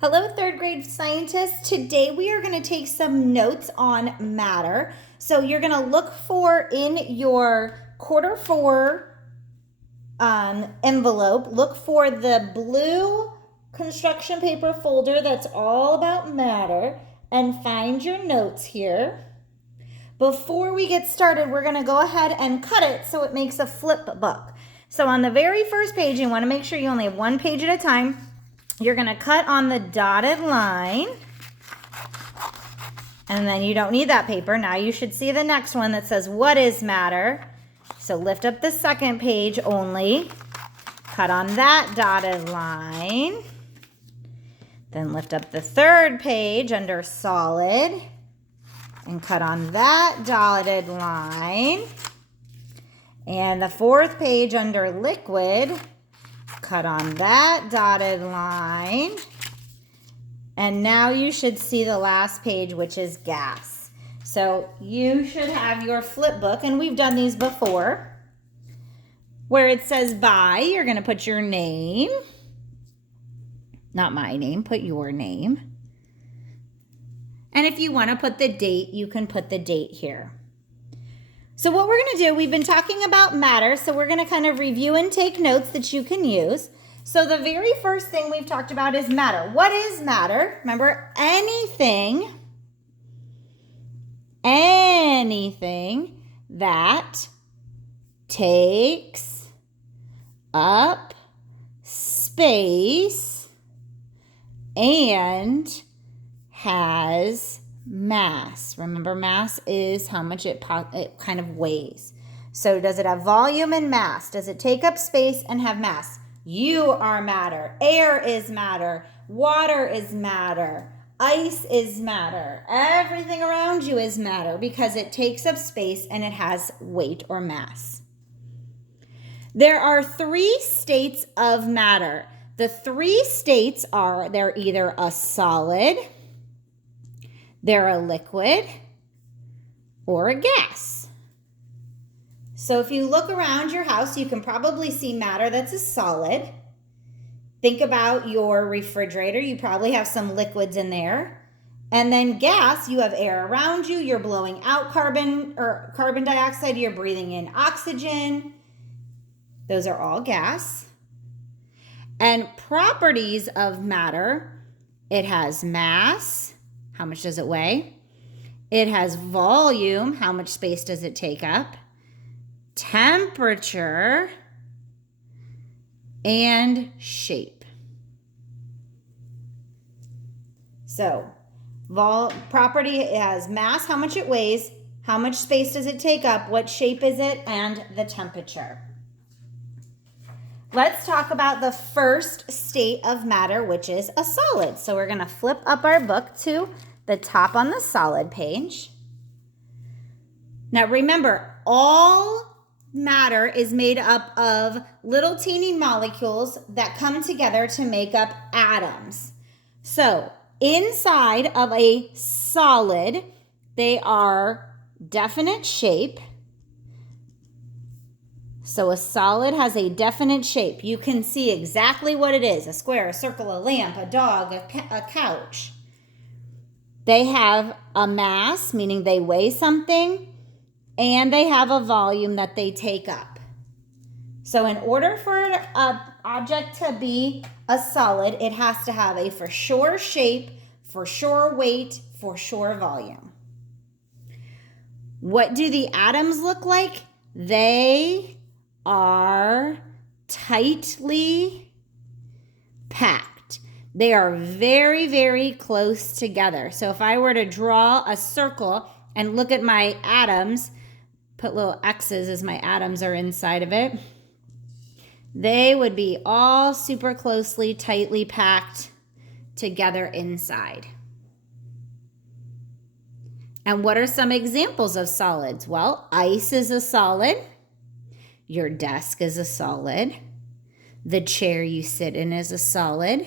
Hello, third grade scientists. Today we are going to take some notes on matter. So you're going to look for in your quarter four envelope, look for the blue construction paper folder that's all about matter and find your notes here. Before we get started, we're going to go ahead and cut it so it makes a flip book. So on the very first page, you want to make sure you only have one page at a time. You're going to cut on the dotted line, and then you don't need that paper. Now you should see the next one that says, what is matter? So lift up the second page only, cut on that dotted line, then lift up the third page under solid, and cut on that dotted line, and the fourth page under liquid, cut on that dotted line, and now you should see the last page, which is gas. So you should have your flip book, and we've done these before, where it says by, you're going to put your name, not my name, put your name. And if you want to put the date, you can put the date here. So what we're going to do, we've been talking about matter, so we're going to kind of review and take notes that you can use. So the very first thing we've talked about is matter. What is matter? Remember, anything that takes up space and has mass. Remember, mass is how much it kind of weighs. So does it have volume and mass? Does it take up space and have mass? You are matter. Air is matter. Water is matter. Ice is matter. Everything around you is matter because it takes up space and it has weight or mass. There are three states of matter. The three states are they're either a solid, they're a liquid, or a gas. So if you look around your house, you can probably see matter that's a solid. Think about your refrigerator. You probably have some liquids in there. And then gas, you have air around you. You're blowing out carbon dioxide. You're breathing in oxygen. Those are all gas. And properties of matter, it has mass. How much does it weigh? It has volume. How much space does it take up? Temperature and shape. So, property has mass, how much it weighs, how much space does it take up, what shape is it, and the temperature. Let's talk about the first state of matter, which is a solid. So we're going to flip up our book to the top on the solid page. Now remember, all matter is made up of little teeny molecules that come together to make up atoms. So inside of a solid, they are definite shape. So a solid has a definite shape. You can see exactly what it is: a square, a circle, a lamp, a dog, a couch. They have a mass, meaning they weigh something, and they have a volume that they take up. So in order for an object to be a solid, it has to have a for sure shape, for sure weight, for sure volume. What do the atoms look like? They are tightly packed. They are very, very close together. So if I were to draw a circle and look at my atoms, put little X's as my atoms are inside of it, they would be all super closely, tightly packed together inside. And what are some examples of solids? Well, ice is a solid. Your desk is a solid. The chair you sit in is a solid.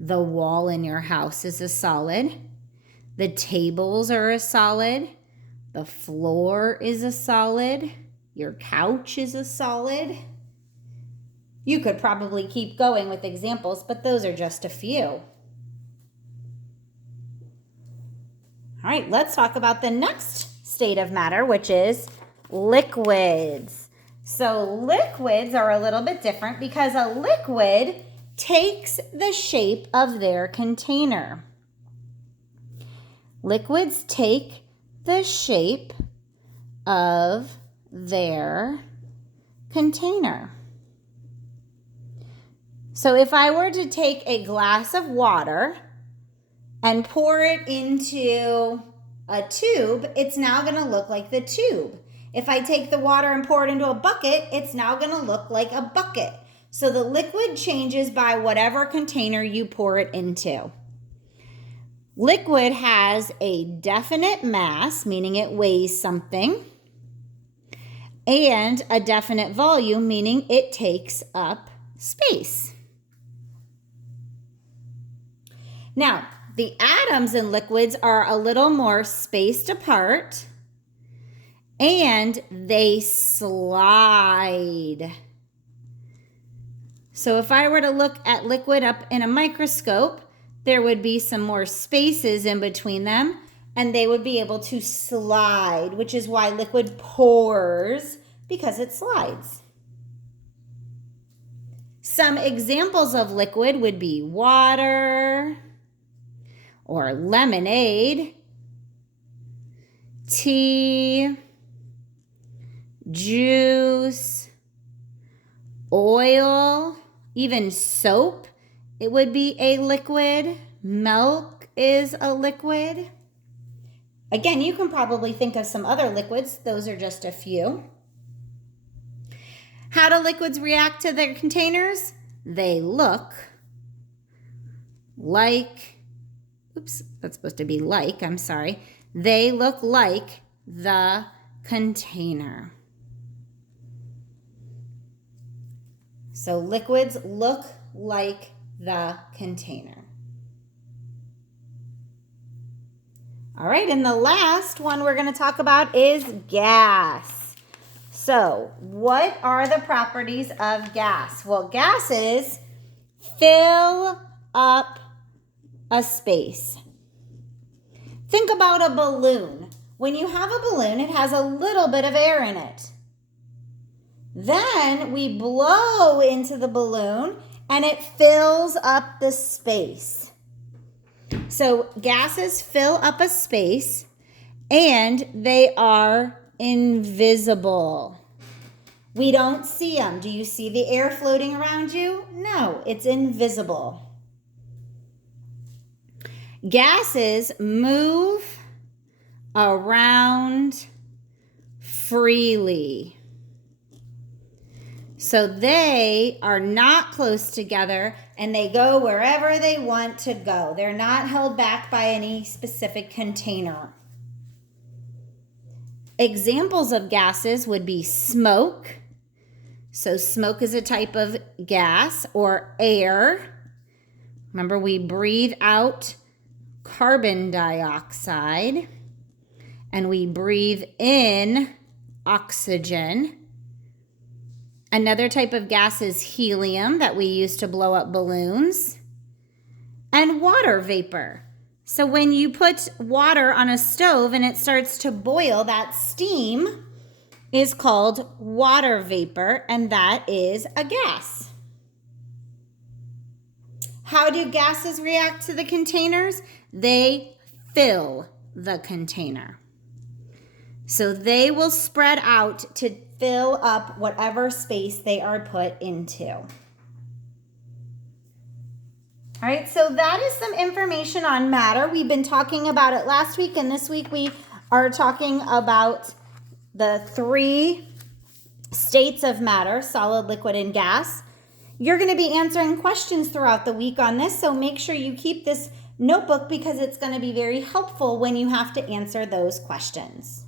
The wall in your house is a solid. The tables are a solid. The floor is a solid. Your couch is a solid. You could probably keep going with examples, but those are just a few. All right, let's talk about the next state of matter, which is liquids. So liquids are a little bit different because a liquid takes the shape of their container. Liquids take the shape of their container. So if I were to take a glass of water and pour it into a tube, it's now going to look like the tube. If I take the water and pour it into a bucket, it's now going to look like a bucket. So the liquid changes by whatever container you pour it into. Liquid has a definite mass, meaning it weighs something, and a definite volume, meaning it takes up space. Now, the atoms in liquids are a little more spaced apart, and they slide. So if I were to look at liquid up in a microscope, there would be some more spaces in between them, and they would be able to slide, which is why liquid pours, because it slides. Some examples of liquid would be water, or lemonade, tea, juice, oil, even soap. It would be a liquid. Milk is a liquid. Again, you can probably think of some other liquids. Those are just a few. How do liquids react to their containers? They look like, oops, that's supposed to be like, I'm sorry. They look like the container. So liquids look like the container. All right, and the last one we're going to talk about is gas. So what are the properties of gas? Well, gases fill up a space. Think about a balloon. When you have a balloon, it has a little bit of air in it. Then we blow into the balloon and it fills up the space. So gases fill up a space and they are invisible. We don't see them. Do you see the air floating around you? No, it's invisible. Gases move around freely. So they are not close together and they go wherever they want to go. They're not held back by any specific container. Examples of gases would be smoke. So smoke is a type of gas, or air. Remember, we breathe out carbon dioxide and we breathe in oxygen. Another type of gas is helium that we use to blow up balloons. And water vapor. So when you put water on a stove and it starts to boil, that steam is called water vapor, and that is a gas. How do gases react to the containers? They fill the container. So they will spread out to fill up whatever space they are put into. All right, so that is some information on matter. We've been talking about it last week, and this week we are talking about the 3 states of matter: solid, liquid, and gas. You're going to be answering questions throughout the week on this, so make sure you keep this notebook because it's going to be very helpful when you have to answer those questions.